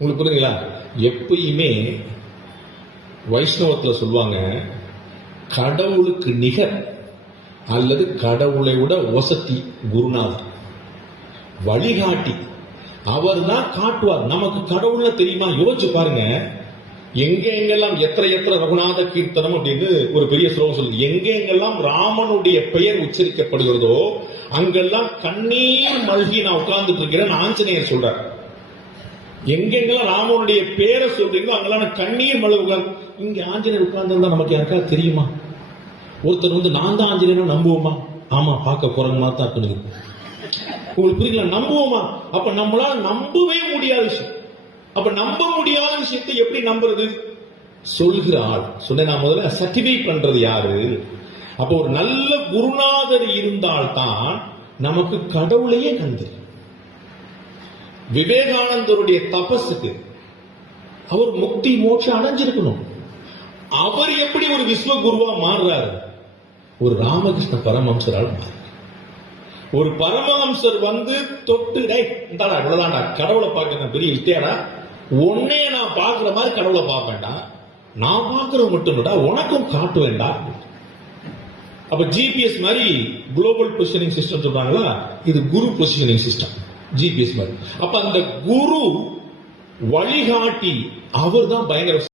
உங்களுக்கு புரியுங்களா? எப்பயுமே வைஷ்ணவத்துல சொல்லுவாங்க, கடவுளுக்கு நிகர் அல்லது கடவுளை விட வசதி குருநாதர், வழிகாட்டி. அவர் தான் காட்டுவார். நமக்கு கடவுள்ல தெரியுமா? யோசிச்சு பாருங்க. எங்கெங்கெல்லாம் எத்திர ரகுநாத கீர்த்தனம் அப்படின்னு ஒரு பெரிய ஸ்லோகம் சொல்லுது. எங்கெங்கெல்லாம் ராமனுடைய பெயர் உச்சரிக்கப்படுகிறதோ அங்கெல்லாம் கண்ணீர் மல்கி நான் உட்கார்ந்துட்டு இருக்கிறேன் ஆஞ்சநேயர் சொல்றார். எங்கெங்கெல்லாம் ராமனுடைய பேரை சொல்றீங்களோ அங்கெல்லாம் கண்ணீர் மல்க உட்கார்ந்து. இங்க ஆஞ்சநேயர் உட்கார்ந்து நமக்கு யாருக்கா தெரியுமா? ஒருத்தர் நான் தான் ஆஞ்சநேயர் நம்புவோமா? ஆமா, பார்க்க குரங்குமா தான் இருக்குது. உங்களுக்கு புரியல? நம்புவோமா? அப்ப நம்மளால நம்பவே முடியாத விஷயம். அப்ப நம்ப முடியாத விஷயத்தை எப்படி நம்புறது? சொல்கிற ஆள். சொன்ன நான் முதல்ல சர்டிஃபை பண்றது யாரு? அப்ப ஒரு நல்ல குருநாதர் இருந்தால்தான் நமக்கு கடவுளையே கண்டு. விவேகானந்தருடைய தபஸுக்கு அவர் முக்தி மோட்சம் அடைஞ்சிருக்கணும். அவர் எப்படி ஒரு விஸ்வகுருவா மாறுறாரு? ஒரு ராமகிருஷ்ண பரமஹம்சரால் மாறு. ஒரு பரமஹம்சர் தொட்டு இவ்வளவுதான்டா கடவுளை பார்க்க பெரிய வித்தியாடா, உன்னே நான் பார்க்கிற மாதிரி கடவுளை பார்ப்பேன்டா, நான் பார்க்கறது மட்டும் இல்லடா உனக்கும் காட்டு வேண்டாம். அப்ப ஜிபிஎஸ் மாதிரி குளோபல் பொசிஷனிங் சிஸ்டம் சொல்றாங்களா, இது குரு பொசிஷனிங் சிஸ்டம், ஜிபிஎஸ் மாதிரி. அப்ப அந்த குரு வழிகாட்டி அவர் தான் பயங்கர